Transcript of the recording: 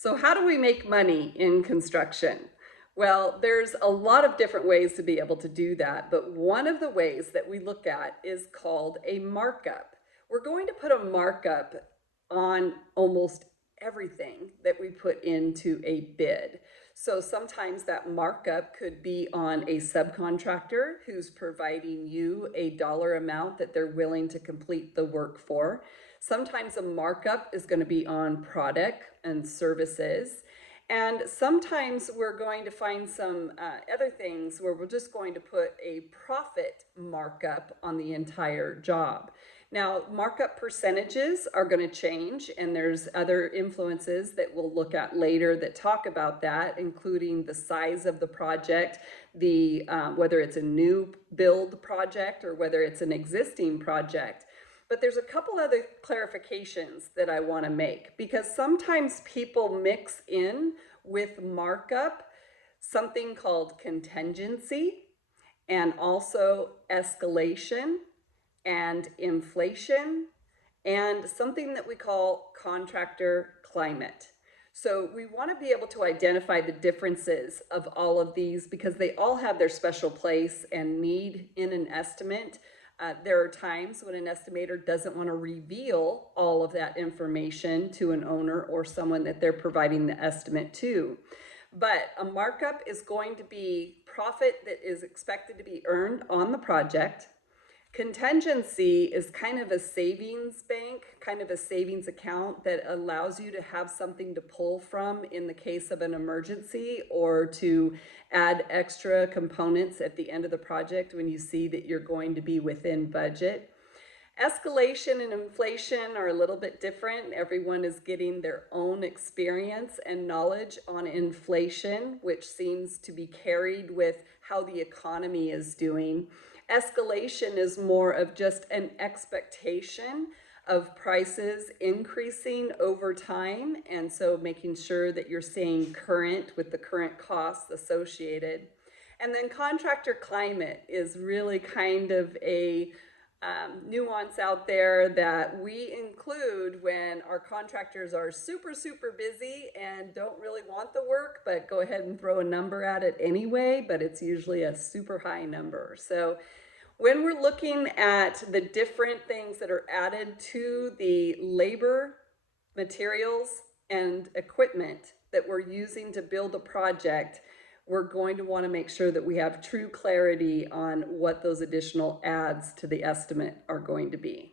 So how do we make money in construction? Well, there's a lot of different ways to be able to do that, but one of the ways that we look at is called a markup. We're going to put a markup on almost everything that we put into a bid. So sometimes that markup could be on a subcontractor who's providing you a dollar amount that they're willing to complete the work for. Sometimes a markup is going to be on product and services. And sometimes we're going to find some other things where we're just going to put a profit markup on the entire job. Now, markup percentages are going to change, and there's other influences that we'll look at later that talk about that, including the size of the project, whether it's a new build project or whether it's an existing project. But there's a couple other clarifications that I want to make, because sometimes people mix in with markup something called contingency and also escalation and inflation and something that we call contractor climate. So we want to be able to identify the differences of all of these because they all have their special place and need in an estimate. There are times when an estimator doesn't want to reveal all of that information to an owner or someone that they're providing the estimate to. But a markup is going to be profit that is expected to be earned on the project. Contingency is kind of a savings bank, kind of a savings account that allows you to have something to pull from in the case of an emergency or to add extra components at the end of the project when you see that you're going to be within budget. Escalation and inflation are a little bit different. Everyone is getting their own experience and knowledge on inflation, which seems to be carried with how the economy is doing. Escalation is more of just an expectation of prices increasing over time, and so making sure that you're staying current with the current costs associated. And then contractor climate is really kind of a nuance out there that we include when our contractors are super busy and don't really want the work, but go ahead and throw a number at it anyway, but it's usually a super high number. So when we're looking at the different things that are added to the labor, materials, and equipment that we're using to build a project, we're going to want to make sure that we have true clarity on what those additional adds to the estimate are going to be.